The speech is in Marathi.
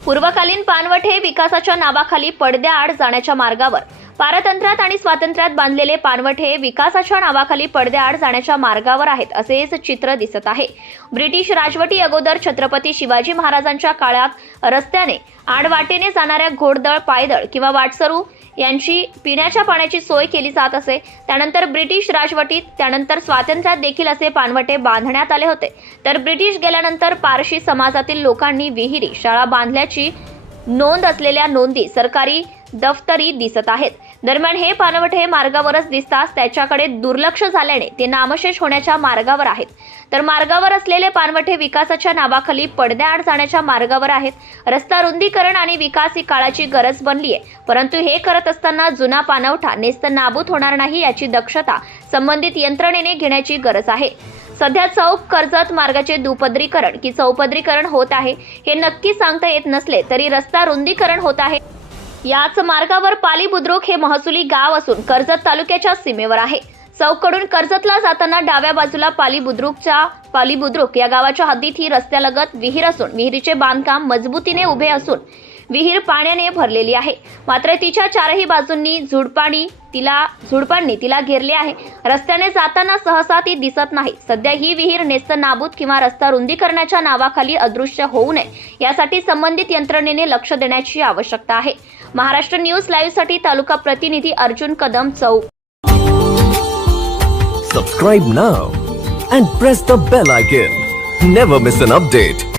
पूर्वकालीन पानवठे विकासाच्या नावाखाली पडद्याआड जाण्याच्या मार्गावर. पारतंत्र्यात आणि स्वातंत्र्यात बांधलेले पानवठे विकासाच्या नावाखाली पडद्याआड जाण्याच्या मार्गावर आहेत असेच चित्र दिसत आहे. ब्रिटिश राजवटी अगोदर छत्रपती शिवाजी महाराजांच्या काळात रस्त्याने आडवाटेने जाणाऱ्या घोडदळ पायदळ किंवा वाटसरू यांची पिण्याच्या पाण्याची सोय केली जात असे. त्यानंतर ब्रिटिश राजवटीत त्यानंतर स्वातंत्र्यात देखील असे पानवटे बांधण्यात आले होते. तर ब्रिटिश गेल्यानंतर पारशी समाजातील लोकांनी विहिरी शाळा बांधल्याची नोंद असलेल्या नोंदी सरकारी दफ्तरी दिसत आहेत. दरम्यान हे पानवटे हे मार्गावरच दिसताच त्याच्याकडे दुर्लक्ष झाल्याने ते नामशेष होण्याच्या मार्गावर आहेत. तर मार्गावर असलेले पानवटे विकासाच्या नावाखाली पडद्याआड जाण्याच्या मार्गावर आहेत. रस्ता रुंदीकरण आणि विकास ही काळाची गरज बनली आहे. परंतु हे करत असताना जुना पानवठा नेस्त नाबूत होणार नाही याची दक्षता संबंधित यंत्रणेने घेण्याची गरज आहे. सध्या चौक कर्जत मार्गाचे दुपदरीकरण की चौपदरीकरण होत आहे हे नक्की सांगता येत नसले तरी रस्ता रुंदीकरण होत आहे. याच मार्गावर पाली बुद्रुक हे महसुली गाव असून कर्जत तालुक्याच्या सीमेवर आहे. चौकडून कर्जतला जाताना डाव्या बाजूला पाली बुद्रुकच्या पाली बुद्रुक या गावाच्या हद्दीत ही रस्त्यालगत विहीर असून विहिरीचे बांधकाम मजबूतीने उभे असून विहीर पाण्याने भरलेली आहे. मात्र तिच्या चारही बाजूंनी झुडपाणी तिला झुडपांनी तिला घेरले आहे. रस्त्याने जाताना सहसा ती दिसत नाही. सध्या ही विहीर नेस्त नाबूत किंवा रस्ता रुंदीकरणाच्या नावाखाली अदृश्य होऊ नये. यासाठी संबंधित यंत्रणेने लक्ष देण्याची आवश्यकता आहे. महाराष्ट्र न्यूज लाईव्हसाठी तालुका प्रतिनिधी अर्जुन कदम चौक. Subscribe now and press the bell icon never miss an update